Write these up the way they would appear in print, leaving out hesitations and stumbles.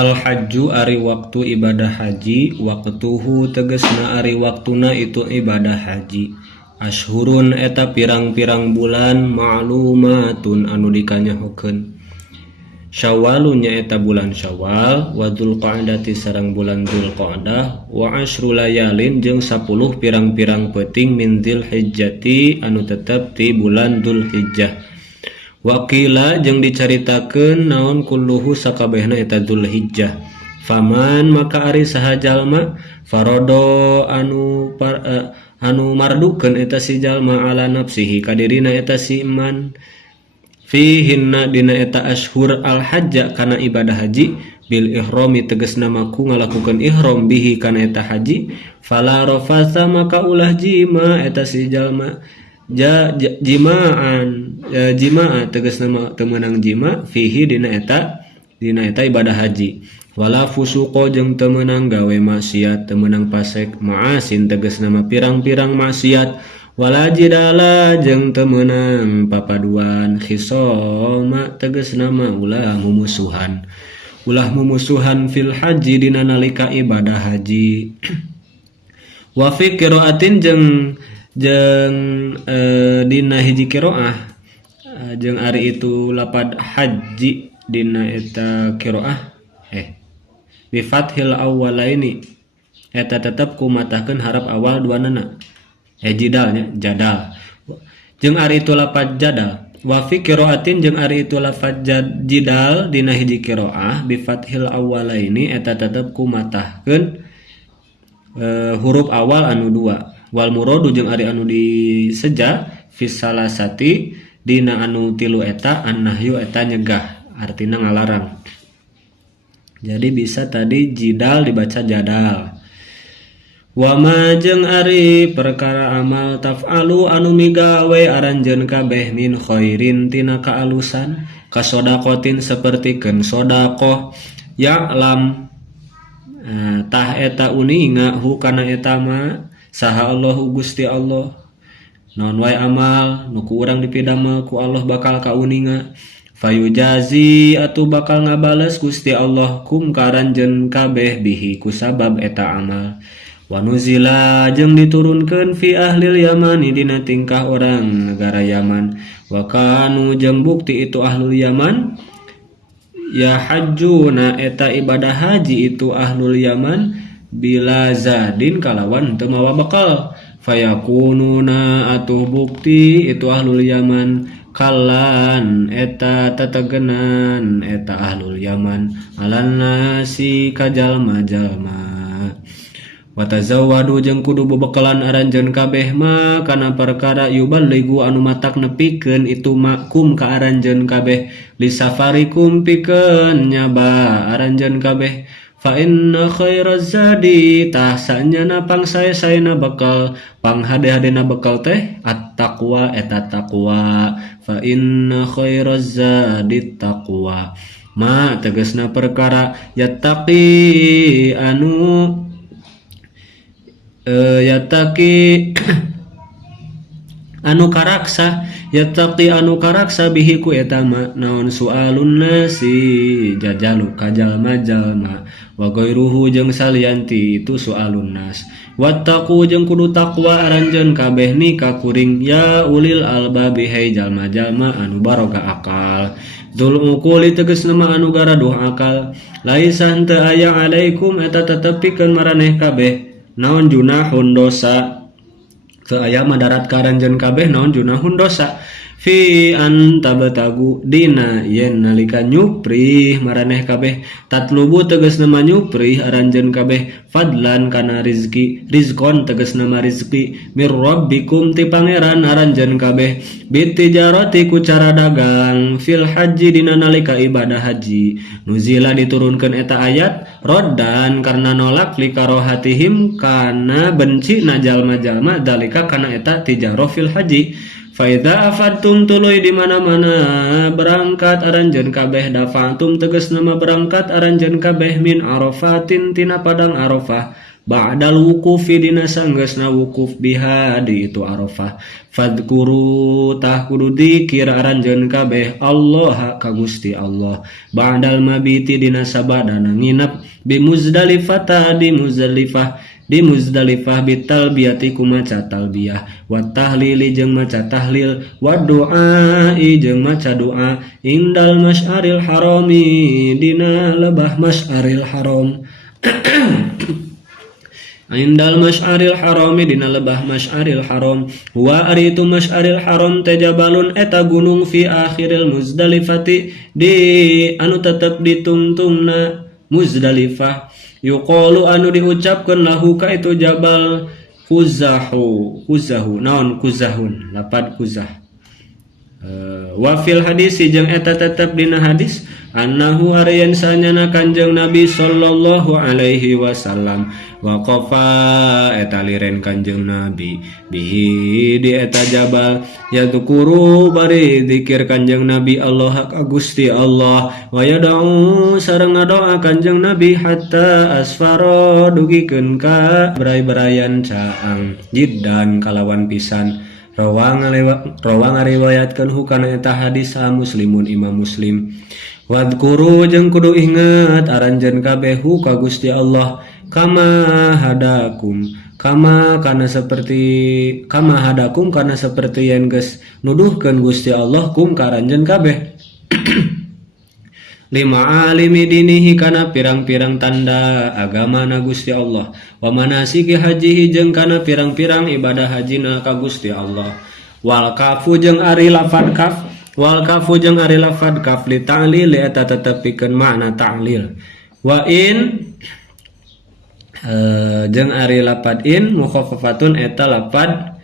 Al hajju ari waktu ibadah haji, waqtuhu tegesna ari waktuna itu ibadah haji. Ashhurun eta pirang-pirang bulan, ma'lumatun anu dikanyahokeun. Syawal nya eta bulan Syawal, wa Dzulqa'dati sareng bulan Dzulqa'dah, wa asyrul layalin jeung 10 pirang-pirang peuting min Dzulhijjati anu tetep ti bulan Dzulhijjah. Wakila jeung dicaritakeun naon kulluhu sakabehna eta Dzulhijjah. Faman maka ari saha jalma farodo anu mardukeun eta si jalma ala nafsihi ka dirina eta si iman fihinna dina eta ashhur al hajja kana ibadah haji bil ihrami tegasna maku ngalakukeun ihram bihi kana eta haji fala rafasa maka ulah jima eta si jalma jimaa tegasna teu meunang jima fihi dina eta ibadah haji wala fusuqo jeung teu meunang gawe maksiat teu meunang pasek ma'asin tegasna pirang-pirang maksiat wala jidala jeung teu meunang papaduan khisoma tegasna ulah mumusuhan fil haji dina nalika ibadah haji wa fi qiraatin jeung dina hiji qiraah jeung ari itu lapad haji dina eta qiraah bi fathil awwalaini eta tetep kumatahkeun harap awal duanana jadal jeung ari itu lapad jadal wa fi qiraatin jeung ari itu lapad jidal dina hiji qiraah bi fathil awwalaini eta tetep kumatahkeun huruf awal anu dua wal muradu jeung ari anu diseja fi salasati dina anu tilu eta annahyu eta nyegah artina ngalarang. Jadi bisa tadi jidal dibaca jadal. Wa ma jeung ari perkara amal taf'alu anu migawe aranjeun kabeh min khairin tina kaalusan kasodaqotin sapertikeun sedekah ya'lam tah eta uninga hu kana eta ma saha Allahu Gusti Allah naon wae amal nu ku urang dipidamel ku Allah bakal kauninga fayujazi atu bakal ngabales Gusti Allah kum karanjeun kabeh bihi ku sabab eta amal wa nuzila jeung diturunkeun fi ahlil yamani dina tingkah orang negara Yaman wa kanu jeung bukti itu ahlul Yaman ya hajjuna eta ibadah haji itu ahlul Yaman bila zadin kalawan teu mawa bekal fayakununa atuh bukti itu ahlul Yaman kalan eta tetegenan eta ahlul Yaman alan nasi ka jalma-jalma watazawwadu jeung kudu bebekalan aranjeun kabeh ma kana perkara yuballigu anu matak nepikeun itu makum ka aranjeun kabeh lisafarikum pikeun nyaba aranjeun kabeh fa inna khairaz zadi tahsanya pangsae-saena bekal panghade-hadena bekal teh at-taqwa eta taqwa fa inna khairaz zadi taqwa ma tegasna perkara yattaqi anu karaksa bihi ku eta naon sualun nasi jajalu kajalma-jalma wa ghairuhu jeung salianti itu sualun nas wattaqu jeung kudu taqwa aranjeun kabeh ni ka kuring ya ulil albabi hai jalma-jalma anu baroga akal dul uquli tegasna anu garaduh akal laisan teu aya alaikum eta tetepikeun maraneh kabeh naon junahun dosa teu aya madarat ka aranjeun kabeh naon junahun dosa fi antabtagu dina yen nalika nyuprih maraneh kabeh tatlubu tegasna nyuprih aranjeun kabeh fadlan kana rizqon tegasna rizqi mir rabbikum ti pangeran aranjeun kabeh bitijarati ku cara dagang fil haji dina nalika ibadah haji nuzila diturunkeun eta ayat roddan karna nolak likarohatihim kana benci na jalma-jalma dalika kana eta tijaro fil haji faida afatum tuluy di mana-mana berangkat aranjeun kabeh dafatum tegas nama berangkat aranjeun kabeh min arafatin tina padang Arafah ba'dal wuqufi dina sanggeusna wukuf biha di itu Arafah. Fadkuru tah kudu dikir aranjeun kabeh Allah ka Gusti Allah ba'dal mabiti dina sabadana nginep bi Muzdalifah di Muzdalifah bitalbiyati ku maca talbiyah wa tahlili jeung maca tahlil wa du'a jeung maca doa indal masyaril harami dina lebah masyaril haram Indal masyaril harami dina lebah masyaril haram wa ari itu masyaril haram tajabalun eta gunung fi akhiril Muzdalifati di anu tetep ditungtungna Muzdalifah yuqalu anu diucapkeun lahu ka itu jabal kuzahu naon kuzahun lapad kuzah wa fil hadis jeung eta tetep dina hadis annahu ariyan sanyana Kanjeng Nabi sallallahu alaihi wasallam waqafa eta liren Kanjeng Nabi bihi di eta jabal yadukuru bari zikir Kanjeng Nabi Allah ka Gusti Allah wa yad'u sareng ngadoa Kanjeng Nabi hatta asfaro dugikeun ka beray-berayan caang jiddan kalawan pisan rawang ngariwayatkeun hukana eta hadis Muslimun Imam Muslim. Wadkuru jeung kudu inget aranjeun kabeh ka Gusti Allah kama hadakum kana seperti yen geus nuduhkeun Gusti Allah kum ka aranjeun kabeh lima alimi dinihi kana pirang-pirang tanda agama na Gusti Allah wa manasiki hajihi jeung kana pirang-pirang ibadah hajina ka Gusti Allah wal kafu jeung ari lafad kaf li ta'lil eta tetepikeun makna ta'lil wa in jeung ari lafad in mukhaffafatun eta lafad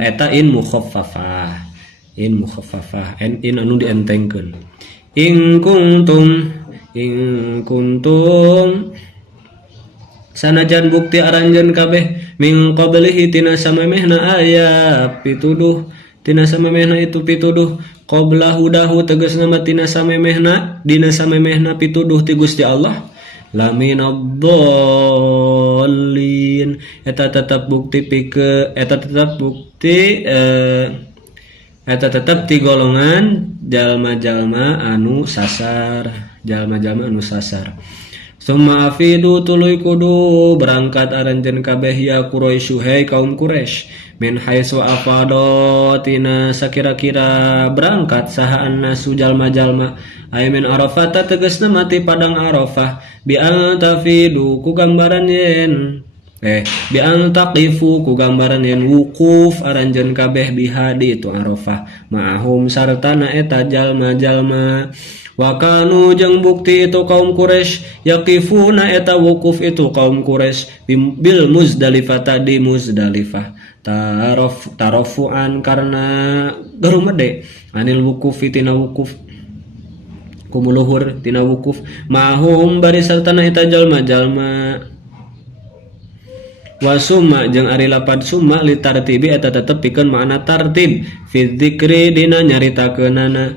eta in mukhaffafah in anu dientengkeun in kuntum sanajan bukti aranjeun kabeh min qablihi tina samemehna aya pituduh tina samemehna itu pituduh qabla hudahu tegasna mah tina samemehna dina samemehna pituduh ti Gusti Allah laminaddallin eta tetep ti golongan jalma-jalma anu sasar summa afidu tuluy kudu berangkat aranjeun kabeh ya Quraisy hai kaum Quraisy min haitsu afadatina sakira-kira berangkat saha annasu jalma-jalma ay min Arafah tegasna mati padang Arafah bi antafidu ku gambaran yen bi antaqifu ku gambaran yen wukuf aranjeun kabeh bihadi itu Arafah ma'ahum sartana eta jalma-jalma wa kanu jeung bukti itu kaum Quraisy yaqifuna eta wukuf itu kaum Quraisy bil Muzdalifah tadi Muzdalifah tarafuan karena garumede anil wukuf tina wukuf kumuluhur tina wukuf mahum bari sartana eta jalma-jalma wa summa jeung ari lapad summa li tartibi eta tetep pikeun makna tartib fi dzikri dina nyaritakeunana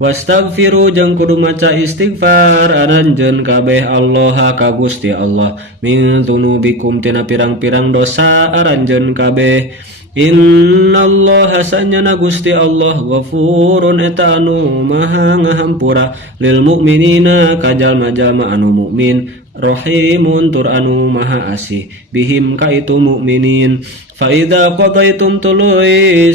wastaghfiru jeung kudu maca istighfar aranjeun kabeh Allah ka Gusti Allah min dzunubikum tina pirang-pirang dosa aranjeun kabeh innallaha sanyana Gusti Allah ghafurun eta anu maha ngahampura lil mukminina ka jalma-jalma anu mukmin rahimun tur anu maha asih bihim ka itu mukminin fa idza qadaitum tuluy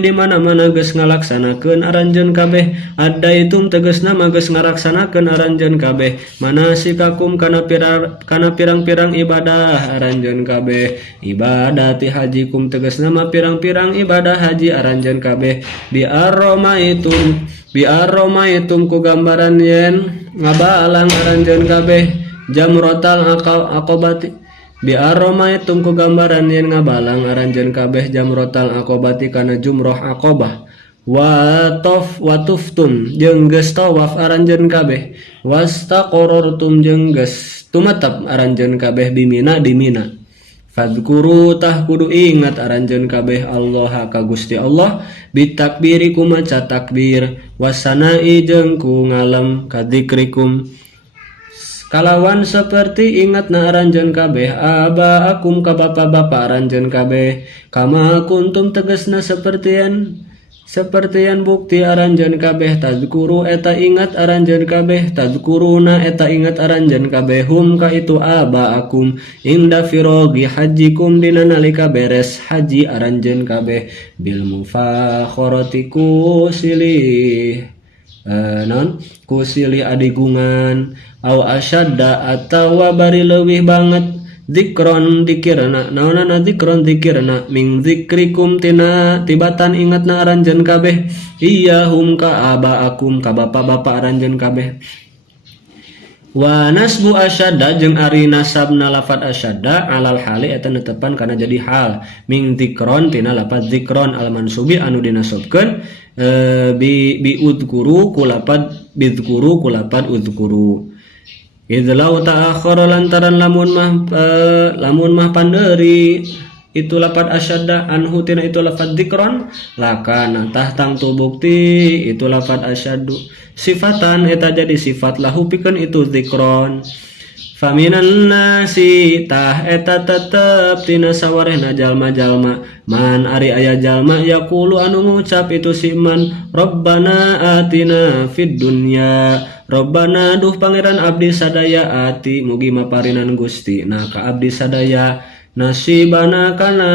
di mana-mana geus ngalaksanakeun aranjeun kabeh adaitum tegasna mah geus ngaraksanakeun aranjeun kabeh manasikakum kana pirang-pirang ibadah aranjeun kabeh ibadati hajikum tegasna mah pirang-pirang ibadah haji aranjeun kabeh bi arromaitum ku gambaran yen ngabalang aranjeun kabeh jamrotal aqobati bi arromaitum ku gambaran yen ngabalang aranjeun kabeh jamrotal aqobati kana jumroh aqobah wa tuftum jeung geus tawaf aranjeun kabeh wastaqarartum jeung geus tumatep aranjeun kabeh di Mina fadkuru tah kudu ingat aranjeun kabeh Allah ka Gusti Allah bitakbiri ku maca takbir wasanai jeung ku ngalem kadzikrikum kalawan seperti ingatna aranjeun kabeh abaakum ka bapa-bapa aranjeun kabeh kama kuntum tegasna sepertian bukti aranjeun kabeh tadzkuru eta ingat aranjeun kabeh tadzkuruna eta ingat aranjeun kabeh hum ka itu abaakum inda firogi hajikum dina nalika beres haji aranjeun kabeh bil mufakhorati silih non silih adigungan au asyadda atawa bari leuwih banget zikron dikirna naonana zikron dikirna min zikrikum tina tibatan ingatna aranjeun kabeh iyyahum ka abaakum ka bapa-bapa aranjeun kabeh wa nasbu asyadda jeung ari nasabna lafad asyadda alal hali eta netepan kana jadi hal min zikron tina lafad zikron al mansubi anu dinasabkeun bi udkuru kulapad bidkuru kulapad udkuru idlau ta'akhara lantaran lamun mah panderi itu lapad asyadda anhu tina itu lafad dzikron lakana tahtang tu bukti itu lafad asyaddu sifatan eta jadi sifat lahu pikeun itu dzikron faminan nasi tah eta tetep tina sawarehna jalma-jalma man ari aya jalma yaqulu anu ngucap itu si man rabbana atina fid dunya Robbana duh pangeran abdi sadaya ati mugi maparinan Gusti nah ka abdi sadaya nasibana kana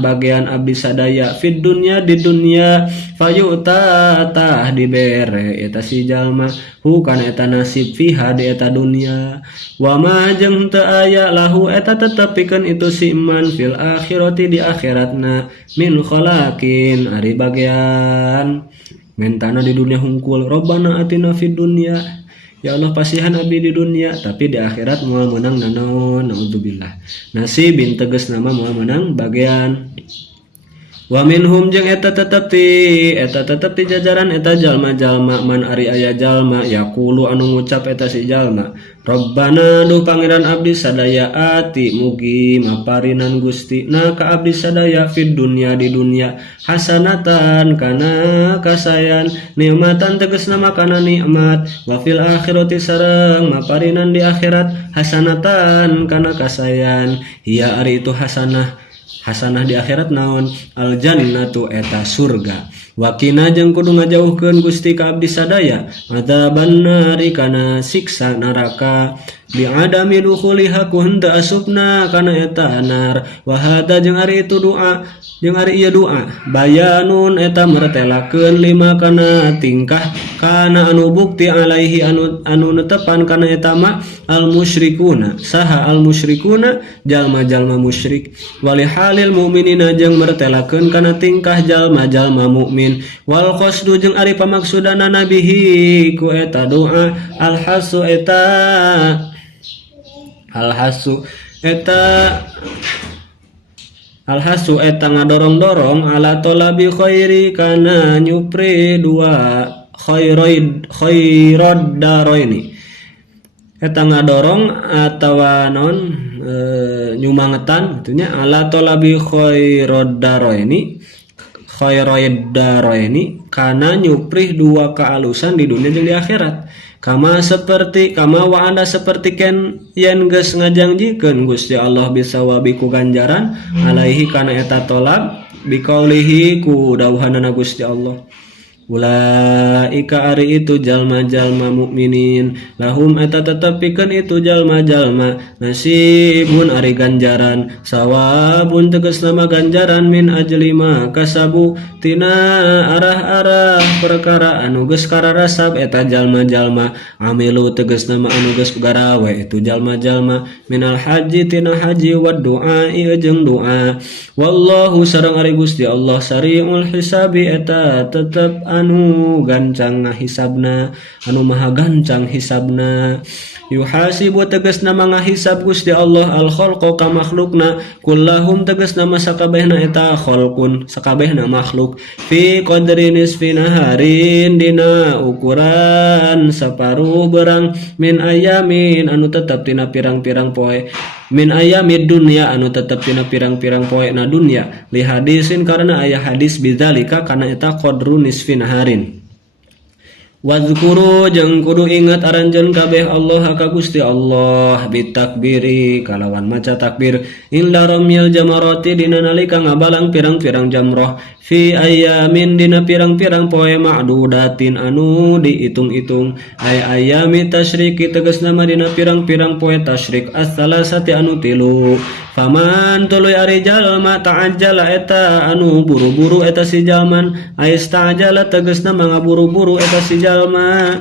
bagian abdi sadaya fid dunya di dunya fayuta tah dibere eta si jalma hu kana eta nasib fiha di eta dunya wa ma jeung teu aya lahu eta tetep pikeun itu si iman fil akhirati di akhiratna min khalaqin ari bagian mentana di dunia hungkul Robbana atina fid dunya ya Allah pasihan abdi di dunia tapi di akhirat moal menang nanaon naudzubillah nasibin tegas nama moal menang bagian wa minhum jeung eta tetep ti jajaran eta jalma-jalma man ari aya jalma yaqulu anu ngucap eta si jalma Rabbana duh pangeran abdi sadaya ati mugi maparinan Gusti na ka abdi sadaya fid dunya di dunya hasanatan kana kasayan nikmatan tegasna kana nikmat wa fil akhirati sareng maparinan di akhirat hasanatan kana kasayan hiya ari itu hasanah di akhirat naon al jannatu eta surga wakina jeung kudu ngajauhkeun Gusti ka abdi sadaya adzaban nari kana siksa neraka bi adami dukhuliha ku henteu asupna kana eta nar wa hada jeung ari itu doa jeung ari ieu doa bayanun eta mertelakeun lima kana tingkah kana anu bukti alaihi anu netepan kana eta mah al musyrikuna saha al musyrikuna jalma-jalma musyrik wali halil mu'minina jeung mertelakeun kana tingkah jalma-jalma mukmin wal qasdu jeung ari pamaksudana nabihi ku eta doa al hasu eta ngadorong-dorong ala talabi khairi kana nyupri dua khairod daroini eta ngadorong atawa naon nyumangetan artinya ala talabi khairod daroini kana nyuprih dua kealusan di dunia jeung di akhirat kama wa'ada seperti ken yen geus ngajangjikeun Gusti Allah bisa wabiku ganjaran alaihi kana eta tolab biqaulihi ku dawuhanna Gusti Allah ulaika ari itu jalma-jalma mukminin lahum eta tetepikeun itu jalma-jalma nasibun ari ganjaran sawabun tegas nama ganjaran min ajli ma kasabu tina arah-arah perkara anu geus kararasab eta jalma-jalma amilu tegas nama anu geus garawe itu jalma-jalma minal haji tina haji wa du'a jeung doa wallahu sareng ari Gusti Allah sariul hisabi eta tetep anu gancang ngahisabna anu maha gancang hisabna yuhasibu tegasna mangahisab Gusti Allah al khalqa ka makhlukna kullahum tegasna sakabehna eta khalqun sakabehna makhluk fi qadri nisfi naharin dina ukuran saparuh berang min ayamin anu tetep tina pirang-pirang poe min ayamid dunya anu tetep tina pirang-pirang poe na dunya li hadisin karena aya hadis bidzalika kana eta qadru nisfi naharin Wadzkuru jeung kudu inget aranjeun kabeh Allah ka Gusti Allah bitakbiri kalawan maca takbir inda ramyil jamarati dina nalika ngabalang pirang-pirang jamroh fi ayamin dina pirang-pirang poe ma'dudatin anu diitung-itung ay ayami tasyriki tegasna mah dina pirang-pirang poe tasyrik as-salasati anu tilu faman tuluy ari jalma ta'ajjala eta anu buru-buru eta si jalman aista'jala tegasna mangga buru-buru eta si jalma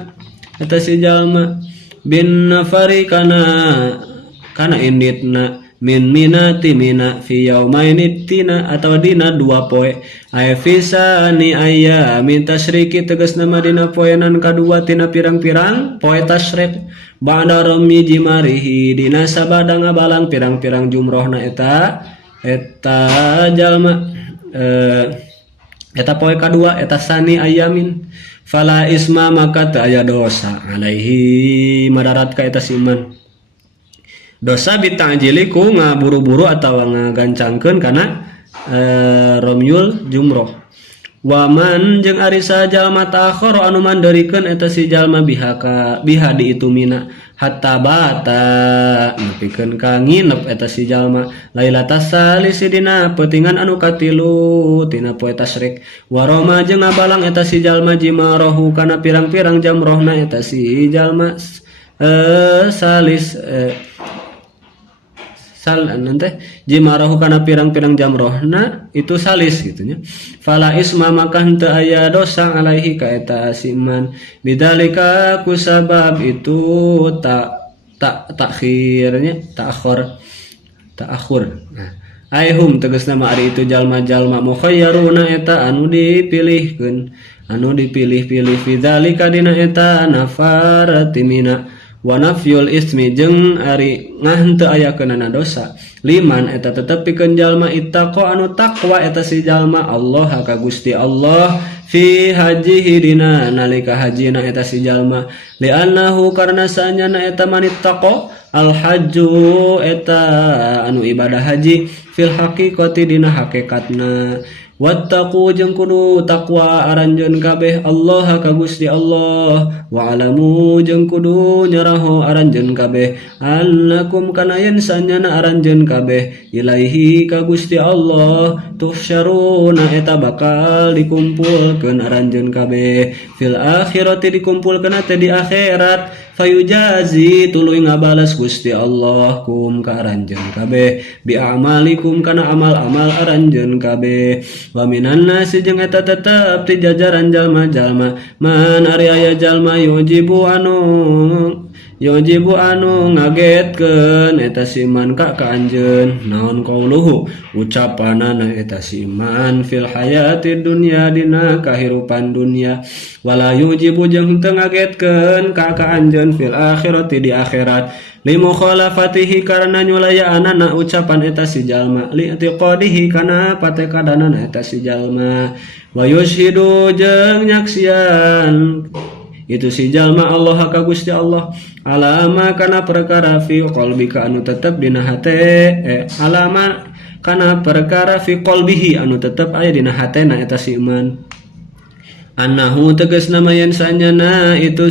bin nafari kana inditna min minati mina fi yaumaini tina atau dina dua poe ay fisani ayya min tasyriki tegasna mah dina poenan kadua tina pirang-pirang poe tasyrik ba'da ramyi jimarihi dina sabada ngabalang pirang-pirang jumrohna eta jalma eta poe kadua eta sani ayamin fala isma maka teu aya dosa alaihi madarat ka eta siman dosa bita'jili ku ngaburu-buru atawa ngagancangkeun kana ramyul jumroh waman jeung ari sajalma ta'akhir anu manderikeun eta si jalma biha di itu mina hatta bata nepikeun ka nginep eta si jalma lailatas salisi dina peutingan anu katilu tina poe tasyrik waroma jeung ngabalang eta si jalma jimarahu kana pirang-pirang jamrohna eta si jalma salis nanti jimarahu kana pirang-pirang jamrohna itu salis gitunya fala isma maka henteu aya dosa alaihi ka eta siman bidzalika kusabab itu ta'akhur nah aihum tegasna mah ari itu jalma-jalma mukhayyaruna eta anu dipilihkeun anu dipilih-pilih bidzalika dina eta nafarati mina wa nafyul ismi jeung ari ngahenteu aya keunana dosa liman eta tetep pikeun jalma ittaqo anu taqwa eta si jalma Allah ka Gusti Allah fi hajihi dina nalika hajina eta si jalma li'annahu karna saanyana eta man ittaqo al hajju eta anu ibadah haji fil haqiqati dina hakikatna wattaqu jeung kudu taqwa aranjeun kabeh Allah ka Gusti Allah wa alamu jeung kudu nyaraho aranjeun kabeh annakum kana yen sanyana aranjeun kabeh ilaihi ka Gusti Allah tuhsyaruna eta bakal dikumpulkeun aranjeun kabeh fil akhirati dikumpulkeun teh di akhirat fayujazi tuluy ngabalas Gusti Allah kum ka aranjeun kabeh bi amalikum kana amal-amal aranjeun kabeh wa minan nasi jeung eta tetep ti jajaran jalma-jalma man ari aya jalma yujibu anu ngagetkeun eta siman ka anjeun naon qauluhu ucapanana eta siman fil hayati dunya dina kahirupan dunya wala yujibu jeung teu ngagetkeun ka anjeun fil akhirati di akhirat li mukhalafatihi karena nyulayaanana ucapan eta si jalma li i'tiqadihi kana patekadanana eta si jalma wa yushhidu jeung nyaksian itu si jalma Allah ka Gusti Allah alama kana perkara fi qalbika anu tetep dina hate alama kana perkara fi qalbihi anu tetep aya dina hatena eta si iman annahu tegasna mayan sanyana itu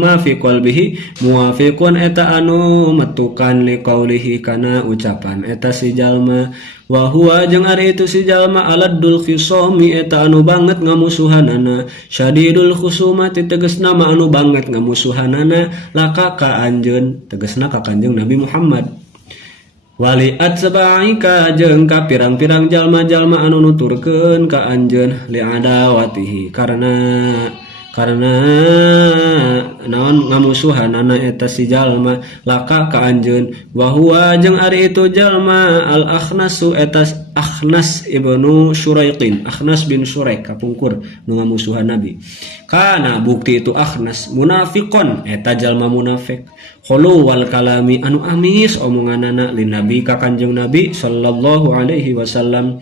ma fi qalbihi muwafiqun eta anu metukan li qaulihi kana ucapan eta si jalma wa huwa jeung ari itu si jalma aladdul khisami eta anu banget ngamusuhanana syadidul khusumati tegasna ma anu banget ngamusuhanana laka ka anjeun tegasna ka Kanjeng Nabi Muhammad wali atsba'ika jeung ka pirang-pirang jalma-jalma anu nuturkeun ka anjeun li adawatihi karena naon ngamusuhanana eta si jalma laka ka anjeun wa huwa jeung ari itu jalma al akhnasu eta Akhnas ibnu Syuraiqin Akhnas bin Syuraik kapungkur nu ngamusuhan Nabi kana bukti itu Akhnas munafiqon eta jalma munafik khulu wal kalami anu amis omonganana lin Nabi ka Kanjeng Nabi sallallahu alaihi wasallam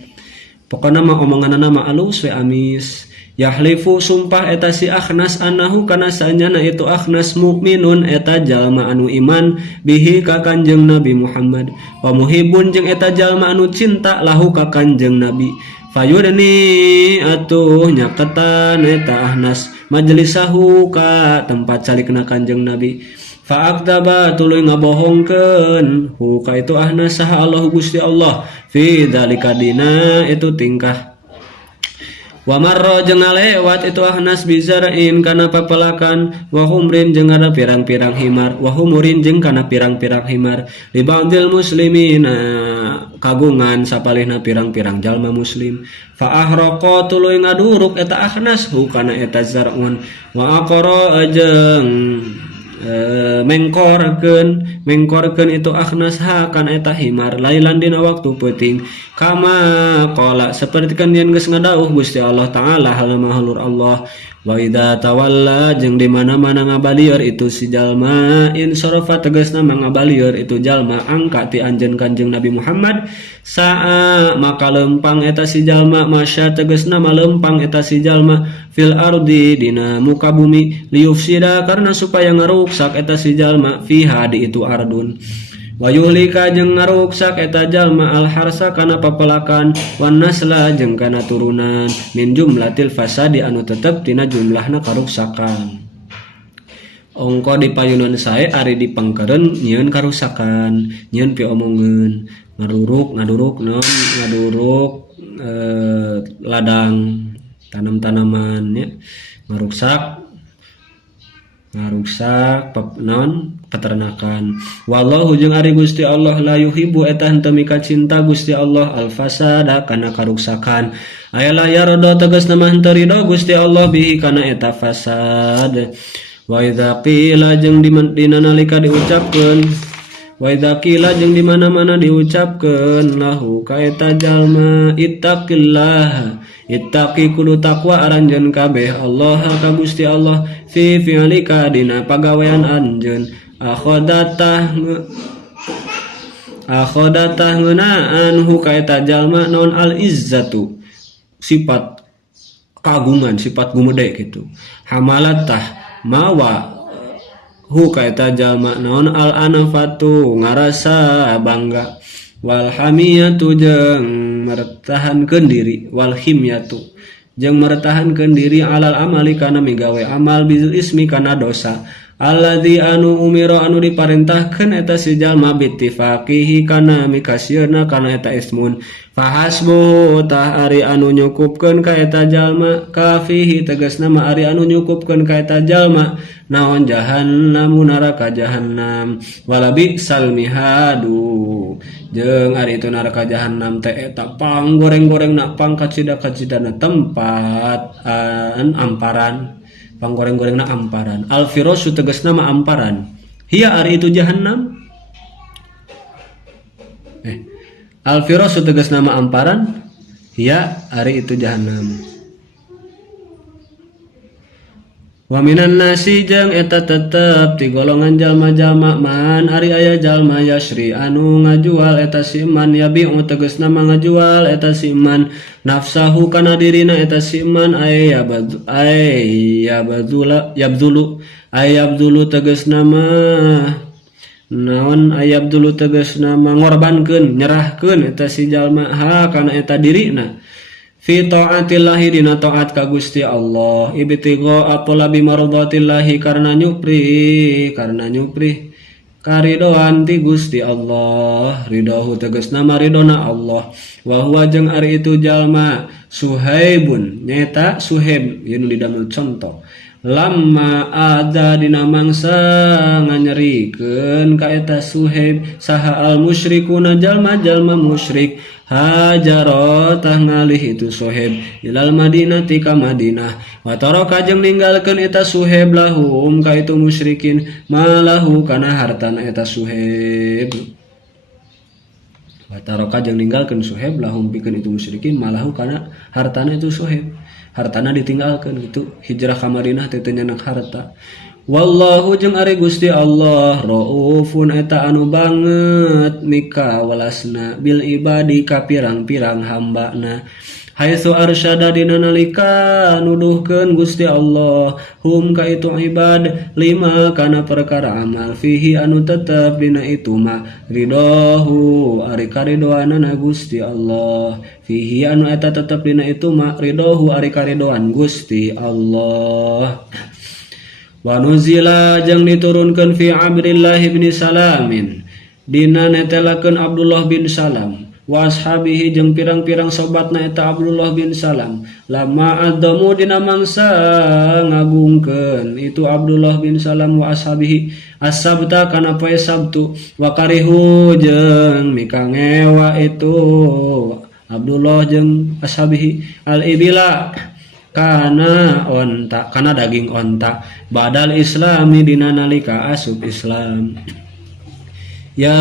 pokona mah omonganana mah alus we amis yahlifu sumpah eta si Akhnas annahu kana sanyana itu Akhnas mukminun eta jalma anu iman bihi ka Kanjeng Nabi Muhammad wa muhibbun jeung eta jalma anu cinta lahu ka Kanjeng Nabi fayudni atuh nyaketan eta Ahnas majlisahu ka tempat salikna Kanjeng Nabi fa'aktaba tuluy ngabohongkeun hu ka itu Ahnas saha Allah Gusti Allah fi dzalika dina itu tingkah wa marra jeung ngalewat itu Ahnas bizar'in kana papelakan wa humrin jeung ada pirang-pirang himar wa humurin jeung kana pirang-pirang himar li ba'dil muslimina kagungan sapalihna pirang-pirang jalma muslim fa ahraqa tuluy ngaduruk eta Ahnas hu kana eta zar'un wa aqara jeung mengkorkeun itu Ahnas ha kana eta himar lailan dina waktu peuting kama qala sapertikeun yen geus ngadauh Gusti Allah taala hal mahlur Allah wa idza tawalla jeung di mana-mana ngabalieur itu si jalma insarafa tegasna mangabalieur itu jalma angka ti anjeun Kanjeng Nabi Muhammad saa maka lempang eta si jalma masya tegasna malempang eta si jalma fil ardi dina muka bumi liufsida karena supaya ngaruksak eta si jalma fiha di itu ardun wa yuhlika jeung ngaruksak eta jalma al harsa kana papelakan wan nasla jeung kana turunan min jumlatil fasadi anu tetep tina jumlahna karuksakan ongko dipayunan sae ari dipangkeureun nyieun karusakan nyieun piomongeun ngaduruk ladang tanam-tanaman ya ngaruksak naon peternakan wallahu jeung ari Gusti Allah la yuhibbu eta henteu mika cinta Gusti Allah al fasada kana karuksakan aya la yarda tegasna mah henteu ridho Gusti Allah bihi kana eta fasad wa idza qila jeung dina nalika diucapkeun wa idza qila jeung di mana-mana diucapkeun lahu ka eta jalma ittaqillah ittaqi kudu takwa aranjeun kabeh Allah ka Gusti Allah fi fi'lika dina pagawean anjeun akhodatah ngeunaan hu ka eta jalma naon al izzatu sifat kagungan sifat gumede kitu hamalatah mawa hu ka eta jalma naon al anafatu ngarasa bangga wal hamiyatu jeung mertahankeun diri wal himyatu jeung mertahankeun diri alal amali kana migawe amal bizul ismi kana dosa alladzi anu umira anu diparentahkeun eta si jalma bittifaqihi kana mikasieuna kana eta ismun fahasbu tah ari anu nyukupkeun ka eta jalma kafihi tegasna mah ari anu nyukupkeun ka eta jalma naon jahannam neraka jahannam wala bi'sal mihadu jeung ari itu neraka jahannam teh eta panggoreng-gorengna pangkacida-kacidana tempat amparan panggoreng-gorengna amparan al firasu tegasna mah amparan hiya ari itu jahannam al firasu tegasna mah amparan hiya ari itu jahannam wa minan nasi jeung eta tetep ti golongan jalma-jalma man ari aya jalma yasri anu ngajual eta si man yabi'u tegasna mah ngajual eta si man nafsahu kana dirina eta si man yabdulu tegasna mah naon ayabdulu tegasna mah ngorbankeun nyerahkeun eta si jalma ha kana eta dirina fi taatillahi dina taat ka Gusti Allah ibtigha atlabi mardatillahi karena nyupri karidoan ti Gusti Allah ridahu tegasna maridona Allah wa huwa jeung ari itu jalma Suhaibun nyata Suhaib yen didamel contoh lamma ada dina mangsa nganyerikeun ka eta Suhaib saha al musyrikuna jalma-jalma musyrik hajaro tah ngalih itu Suhaib ilal Madinati ka Madinah wa taraka jeung ninggalkeun eta Suhaib lahum ka itu musyrikin malahu kana hartana eta Suhaib wa taraka jeung ninggalkeun Suhaib lahum pikeun itu musyrikin malahu kana hartana itu Suhaib hartana ditinggalkeun gitu hijrah ka Madinah teh teu nyanak harta wallahu jeung ari Gusti Allah raufun eta anu banget mika walasna bil ibadi ka pirang-pirang hambana haitsu arsyada dina nalika nuduhkeun Gusti Allah hum ka itu ibad lima kana perkara amal fihi anu tetep dina itu mah ridohu ari karidoanana Gusti Allah fihi anu eta tetep dina itu mah ridohu ari karidoan Gusti Allah. Wa nuzila jeung diturunkeun fi Abdillah bin Salamin dina netelakeun Abdullah bin Salam wa ashabihi jeung pirang-pirang sobatna eta Abdullah bin Salam lama adamu dina mangsa ngagungkeun itu Abdullah bin Salam wa ashabihi as-sabta kana poe Sabtu wa karihu jeung mikangewa itu Abdullah jeung ashabihi al-ibila kana onta kana daging onta badal islami dina nalika asup Islam. Ya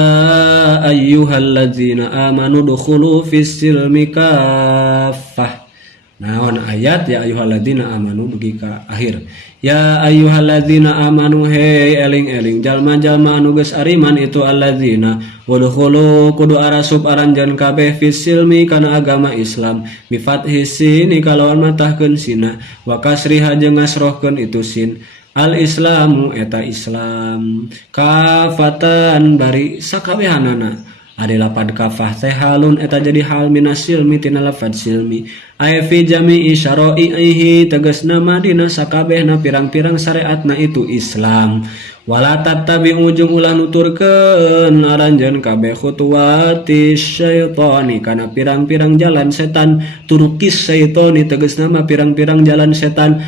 ayyuhalladzina amanu dukhulu fis silmi kaffah. Naon ayat ya ayyuhalladzina amanu begi ka akhir. Ya ayyuhalladzina amanu hey eling-eling jalma-jalma anu geus ariman itu alladzina wadkhulu kudu arasup aranjan kabeh fis silmi kana agama Islam bi fathis sin kalawan matahkeun sina wa kasriha jeung ngasrohkeun itu sin. Al-Islamu eta Islam kafatan bari sakabehanana ade lapad kafah teh halun eta jadi hal minas silmi tina lafad silmi ay fi jami'i syara'ihi tegasna mah dina sakabehna pirang-pirang syariatna itu Islam wala tattabi'u jeung ulah nuturkeun aranjeun kabeh khutuwati syaitani kana pirang-pirang jalan setan turukis syaitani tegasna mah pirang-pirang jalan setan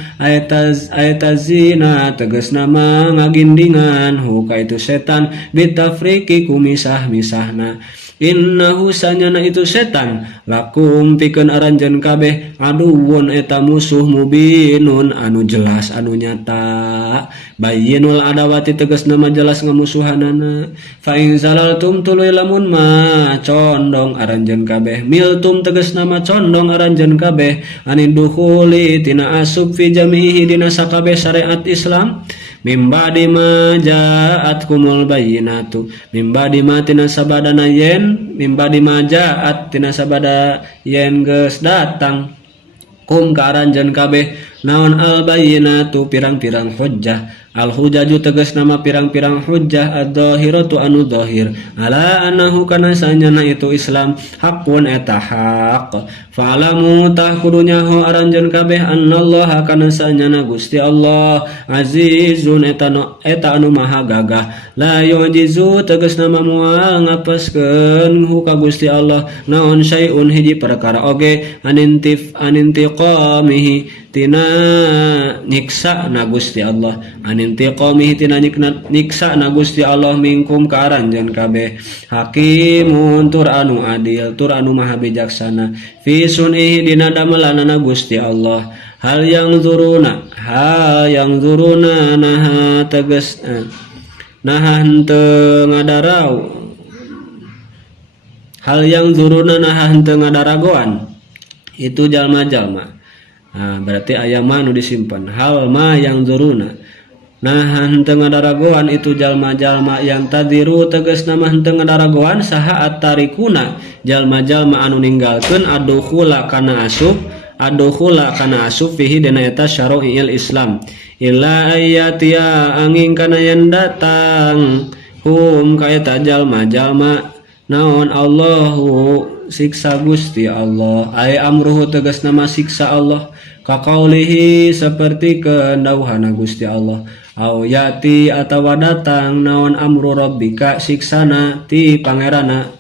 ayatazina tegasna mah ngagindingan hu ka itu setan bitafriqi kumisah-misahna innahu sanyana itu setan lakum pikeun aranjeun kabeh aduwun eta musuh mubinun anu jelas anu nyata bayyinul adawati tegasna mah jelas ngamusuhanana fa in zalaltum tuluy lamun mah condong aranjeun kabeh miltum tegasna mah condong aranjeun kabeh anidukhuli tina asup fi jamihi dina sakabeh syariat Islam mimba dima jaat kumul bayinatu mimba dima tina sabadana yen mimba dima jaat tina sabada yen geus datang kum ka aranjeun kabeh naon al bayinatu pirang-pirang hujjah al hujjaju tegas nama pirang-pirang hujjah ad-dhahiratu anu dhahir ala annahu kana sanyana itu Islam hakun eta hak fa'lamu tah kudunya ho aranjeun kabeh annallaha kana sanyana Gusti Allah azizun eta anu maha gagah la yujizu tegas nama moal ngapaskeun hu ka Gusti Allah naon syai'un hiji perkara oge anintiqamihi tina nyiksa na Gusti Allah anintiqamihi tina nyiksa na Gusti Allah mingkum ka aranjeun kabeh hakimun tur anu adil tur anu maha bijaksana fi sunihi dina damelanana Gusti Allah hal yang zuruna nah tegas nah henteu ngadarau hal yang zuruna nah henteu ngadaragoan itu jalma-jalma. Nah, berarti aya ma nu disimpan hal ma yang zuruna nah henteu ngadaragoan itu jalma-jalma yang tadiru tegasna mah henteu ngadaragoan saha atarikuna jalma-jalma anu ninggalkeun adukhula kana asup fihi dina eta syara'il Islam illa ayatia angin kana yen datang hum ka eta jalma-jalma naon Allahu siksa Gusti Allah ay amruhu tegasna mah siksa Allah ka qaulihi saperti keendauhana Gusti Allah au yati atawa datang naon amru rabbika siksana ti pangerana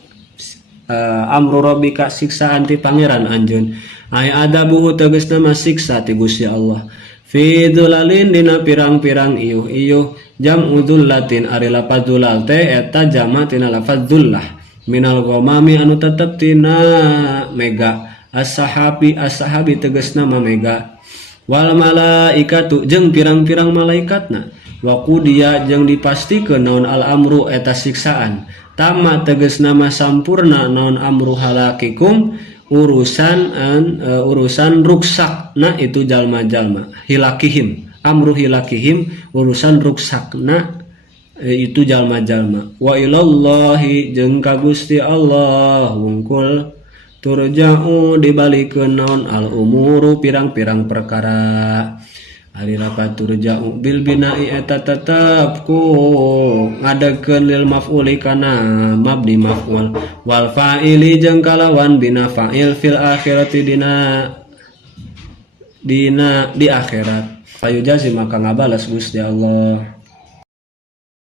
amru rabbika siksaan ti pangeran anjeun ay adabuhu tegasna mah siksa ti Gusti Allah fi dhulalin dina pirang-pirang iuh jam'u dhullatin ari lafaz dhulal teh eta jama tina lafaz dhullah minal ghamami anu tetep tina mega as-sahabi tegasna mah mega wal malaikatu jeung pirang-pirang malaikatna wa qudiya jeung dipastikeun naon al amru eta siksaan tamma tegasna mah sampurna naon amru halakikum urusan ruksakna itu jalma-jalma hilakihim amru hilakihim urusan ruksakna itu jalma-jalma wa ilallahi jeung ka Gusti Allah wungkul turja'u dibalikeun naon al umuru pirang-pirang perkara ari lapat turja'u bil bina'i eta tetep ku ngadegeun lil maf'uli kana mabni maf'ul wal fa'ili jeung kalawan bina fa'il fil akhirati di akhirat payujasi maka ngabalas Gusti Allah